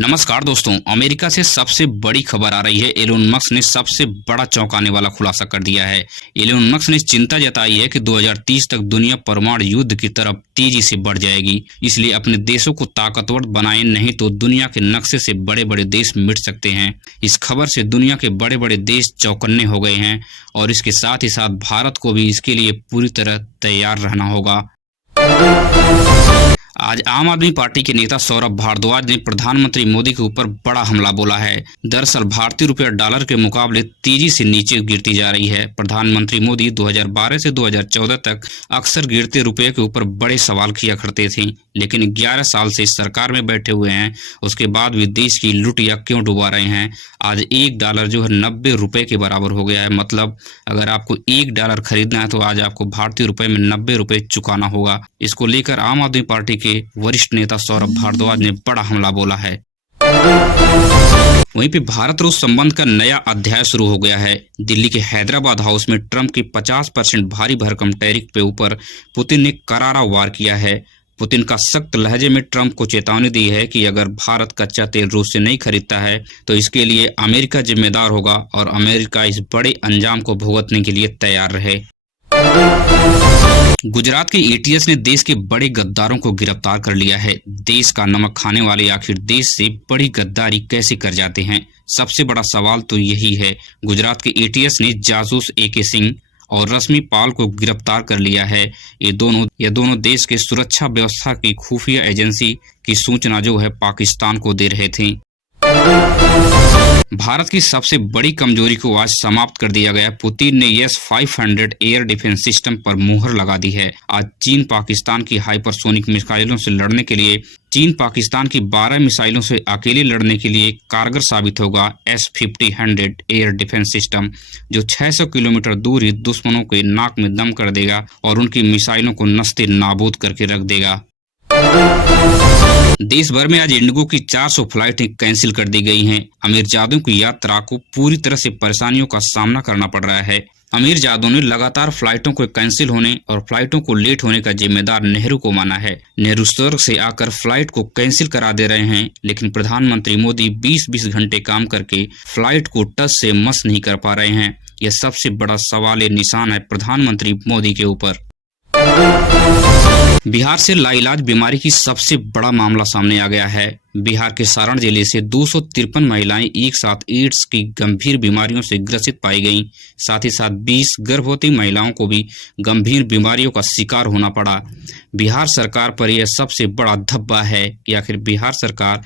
नमस्कार दोस्तों, अमेरिका से सबसे बड़ी खबर आ रही है। एलोन मस्क ने सबसे बड़ा चौंकाने वाला खुलासा कर दिया है। एलोन मस्क ने चिंता जताई है कि 2030 तक दुनिया परमाणु युद्ध की तरफ तेजी से बढ़ जाएगी। इसलिए अपने देशों को ताकतवर बनाएं, नहीं तो दुनिया के नक्शे से बड़े बड़े देश मिट सकते हैं। इस खबर से दुनिया के बड़े बड़े देश चौकन्ने हो गए हैं और इसके साथ ही साथ भारत को भी इसके लिए पूरी तरह तैयार रहना होगा। आज आम आदमी पार्टी के नेता सौरभ भारद्वाज ने प्रधानमंत्री मोदी के ऊपर बड़ा हमला बोला है। दरअसल भारतीय रुपया डॉलर के मुकाबले तेजी से नीचे गिरती जा रही है। प्रधानमंत्री मोदी 2012 से 2014 तक अक्सर गिरते रुपये के ऊपर बड़े सवाल किया करते थे, लेकिन 11 साल से सरकार में बैठे हुए हैं, उसके बाद भी देश की लुटिया क्यों डुबा रहे हैं। आज $1 जो है 90 रुपये के बराबर हो गया है। मतलब अगर आपको $1 खरीदना है तो आज आपको भारतीय रुपये में 90 रुपये चुकाना होगा। इसको लेकर आम आदमी पार्टी के वरिष्ठ नेता सौरभ भारद्वाज ने बड़ा हमला बोला है। वहीं पे भारत रूस संबंध का नया अध्याय शुरू हो गया है। दिल्ली के हैदराबाद हाउस में ट्रंप की 50% भारी भरकम टैरिफ पे ऊपर पुतिन ने करारा वार किया है। पुतिन का सख्त लहजे में ट्रंप को चेतावनी दी है कि अगर भारत कच्चा तेल रूस से नहीं खरीदता है तो इसके लिए अमेरिका जिम्मेदार होगा और अमेरिका इस बड़े अंजाम को भुगतने के लिए तैयार रहे। गुजरात के एटीएस ने देश के बड़े गद्दारों को गिरफ्तार कर लिया है। देश का नमक खाने वाले आखिर देश से बड़ी गद्दारी कैसे कर जाते हैं, सबसे बड़ा सवाल तो यही है। गुजरात के एटीएस ने जासूस AK सिंह और रश्मि पाल को गिरफ्तार कर लिया है। ये दोनों देश के सुरक्षा व्यवस्था की खुफिया एजेंसी की सूचना जो है पाकिस्तान को दे रहे थे। भारत की सबसे बड़ी कमजोरी को आज समाप्त कर दिया गया। पुतिन ने S-500 एयर डिफेंस सिस्टम पर मुहर लगा दी है। आज चीन पाकिस्तान की हाइपरसोनिक मिसाइलों से लड़ने के लिए चीन पाकिस्तान की 12 मिसाइलों से अकेले लड़ने के लिए कारगर साबित होगा S-500 एयर डिफेंस सिस्टम, जो 600 किलोमीटर दूर ही दुश्मनों के नाक में दम कर देगा और उनकी मिसाइलों को नस्ते नाबूद करके रख देगा। देश भर में आज इंडिगो की 400 फ्लाइटें कैंसिल कर दी गई हैं। अमीरजादों की यात्रा को पूरी तरह से परेशानियों का सामना करना पड़ रहा है। अमीरजादों ने लगातार फ्लाइटों को कैंसिल होने और फ्लाइटों को लेट होने का जिम्मेदार नेहरू को माना है। नेहरू स्वर्ग से आकर फ्लाइट को कैंसिल करा दे रहे हैं, लेकिन प्रधानमंत्री मोदी 20-20 घंटे काम करके फ्लाइट को टच से मस नहीं कर पा रहे हैं। यह सबसे बड़ा सवाल निशान है प्रधानमंत्री मोदी के ऊपर। बिहार से लाइलाज बीमारी की सबसे बड़ा मामला सामने आ गया है। बिहार के सारण जिले से 253 महिलाएं एक साथ एड्स की गंभीर बीमारियों से ग्रसित पाई गईं। साथ ही साथ 20 गर्भवती महिलाओं को भी गंभीर बीमारियों का शिकार होना पड़ा। बिहार सरकार पर यह सबसे बड़ा धब्बा है कि आखिर बिहार सरकार।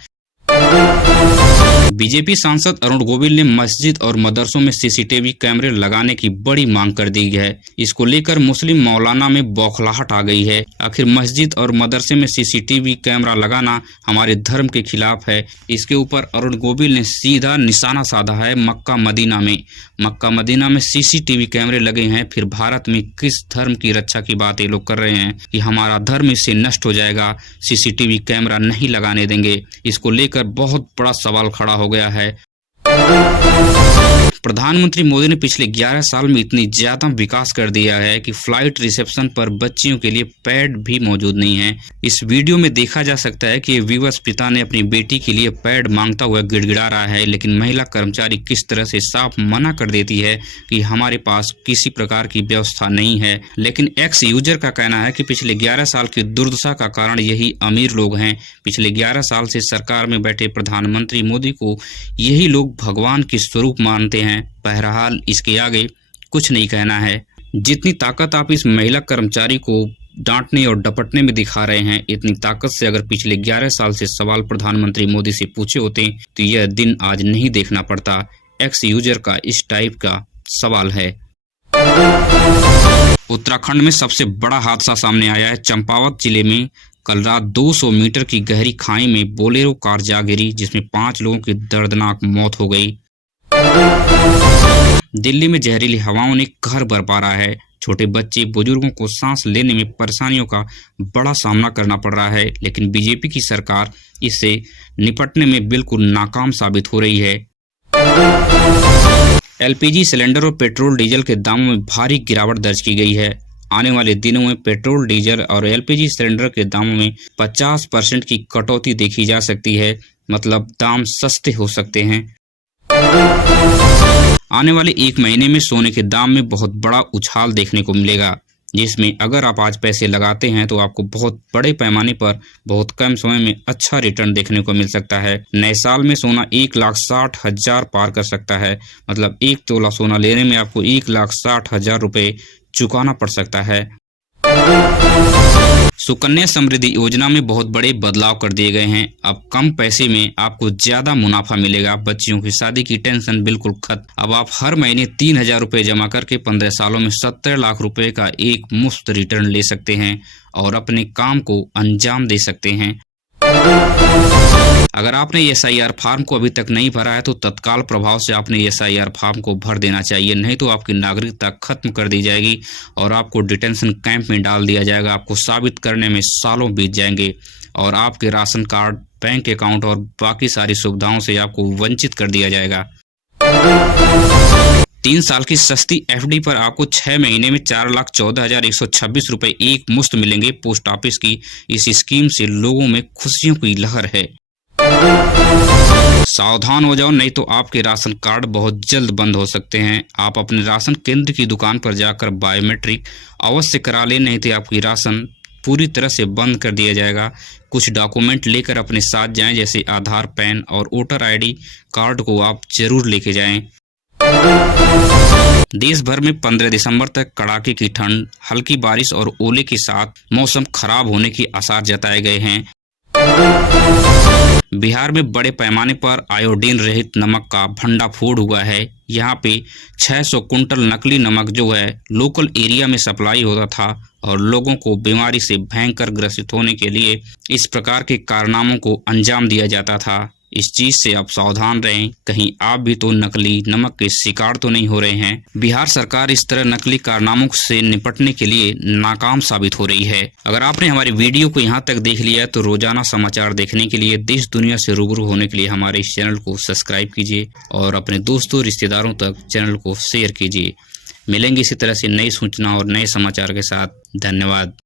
बीजेपी सांसद अरुण गोविल ने मस्जिद और मदरसों में CCTV कैमरे लगाने की बड़ी मांग कर दी है। इसको लेकर मुस्लिम मौलाना में बौखलाहट आ गई है। आखिर मस्जिद और मदरसे में CCTV कैमरा लगाना हमारे धर्म के खिलाफ है। इसके ऊपर अरुण गोविल ने सीधा निशाना साधा है। मक्का मदीना में CCTV कैमरे लगे हैं, फिर भारत में किस धर्म की रक्षा की बात ये लोग कर रहे हैं कि हमारा धर्म इससे नष्ट हो जाएगा, CCTV कैमरा नहीं लगाने देंगे। इसको लेकर बहुत बड़ा सवाल खड़ा हो गया है। प्रधानमंत्री मोदी ने पिछले 11 साल में इतनी ज्यादा विकास कर दिया है कि फ्लाइट रिसेप्शन पर बच्चियों के लिए पैड भी मौजूद नहीं है। इस वीडियो में देखा जा सकता है कि विवश पिता ने अपनी बेटी के लिए पैड मांगता हुआ गिड़गिड़ा रहा है, लेकिन महिला कर्मचारी किस तरह से साफ मना कर देती है कि हमारे पास किसी प्रकार की व्यवस्था नहीं है। लेकिन एक्स यूजर का कहना है कि पिछले 11 साल की दुर्दशा का कारण यही अमीर लोग हैं। पिछले 11 साल से सरकार में बैठे प्रधानमंत्री मोदी को यही लोग भगवान के स्वरूप मानते हैं। बहरहाल इसके आगे कुछ नहीं कहना है। जितनी ताकत आप इस महिला कर्मचारी को डांटने और डपटने में दिखा रहे हैं, इतनी ताकत से अगर पिछले 11 साल से सवाल प्रधानमंत्री मोदी से पूछे होते तो यह दिन आज नहीं देखना पड़ता। एक्स यूजर का इस टाइप का सवाल है। उत्तराखंड में सबसे बड़ा हादसा सामने आया है। चंपावत जिले में कल रात 200 मीटर की गहरी खाई में बोलेरो कार जा गिरी, जिसमें 5 लोगों की दर्दनाक मौत हो गई। दिल्ली में जहरीली हवाओं ने कहर बरपा रहा है। छोटे बच्चे बुजुर्गों को सांस लेने में परेशानियों का बड़ा सामना करना पड़ रहा है, लेकिन बीजेपी की सरकार इससे निपटने में बिल्कुल नाकाम साबित हो रही है। LPG सिलेंडर और पेट्रोल डीजल के दामों में भारी गिरावट दर्ज की गई है। आने वाले दिनों में पेट्रोल, डीजल और LPG सिलेंडर के दामों में 50% की कटौती देखी जा सकती है। मतलब दाम सस्ते हो सकते हैं। आने वाले 1 महीने में सोने के दाम में बहुत बड़ा उछाल देखने को मिलेगा, जिसमें अगर आप आज पैसे लगाते हैं तो आपको बहुत बड़े पैमाने पर बहुत कम समय में अच्छा रिटर्न देखने को मिल सकता है। नए साल में सोना 1,60,000 पार कर सकता है, मतलब 1 तोला सोना लेने में आपको 1,60,000 रुपये चुकाना पड़ सकता है। सुकन्या समृद्धि योजना में बहुत बड़े बदलाव कर दिए गए हैं। अब कम पैसे में आपको ज्यादा मुनाफा मिलेगा। बच्चियों की शादी की टेंशन बिल्कुल खत्म। अब आप हर महीने 3,000 रुपये जमा करके 15 सालों में 70 लाख रुपए का एक मुफ्त रिटर्न ले सकते हैं और अपने काम को अंजाम दे सकते हैं। अगर आपने SIR फॉर्म को अभी तक नहीं भरा है तो तत्काल प्रभाव से आपने SIR फॉर्म को भर देना चाहिए, नहीं तो आपकी नागरिकता खत्म कर दी जाएगी और आपको डिटेंशन कैंप में डाल दिया जाएगा। आपको साबित करने में सालों बीत जाएंगे और आपके राशन कार्ड, बैंक अकाउंट और बाकी सारी सुविधाओं से आपको वंचित कर दिया जाएगा। 3 साल की सस्ती FD पर आपको 6 महीने में 4,14,126 रुपये एक मुश्त मिलेंगे। पोस्ट ऑफिस की इस स्कीम से लोगों में खुशियों की लहर है। सावधान हो जाओ, नहीं तो आपके राशन कार्ड बहुत जल्द बंद हो सकते हैं। आप अपने राशन केंद्र की दुकान पर जाकर बायोमेट्रिक अवश्य करा लें, नहीं तो आपकी राशन पूरी तरह से बंद कर दिया जाएगा। कुछ डॉक्यूमेंट लेकर अपने साथ जाएं, जैसे आधार, पैन और वोटर ID कार्ड को आप जरूर लेके जाएं। देश भर में 15 दिसंबर तक कड़ाके की ठंड, हल्की बारिश और ओले के साथ मौसम खराब होने के आसार जताए गए हैं। बिहार में बड़े पैमाने पर आयोडीन रहित नमक का भंडाफोड़ हुआ है। यहाँ पे 600 कुंटल नकली नमक जो है लोकल एरिया में सप्लाई होता था और लोगों को बीमारी से भयंकर ग्रसित होने के लिए इस प्रकार के कारनामों को अंजाम दिया जाता था। इस चीज से आप सावधान रहें, कहीं आप भी तो नकली नमक के शिकार तो नहीं हो रहे हैं। बिहार सरकार इस तरह नकली कारनामों से निपटने के लिए नाकाम साबित हो रही है। अगर आपने हमारी वीडियो को यहाँ तक देख लिया है तो रोजाना समाचार देखने के लिए, देश दुनिया से रूबरू होने के लिए हमारे इस चैनल को सब्सक्राइब कीजिए और अपने दोस्तों रिश्तेदारों तक चैनल को शेयर कीजिए। मिलेंगे इसी तरह से नई सूचना और नए समाचार के साथ। धन्यवाद।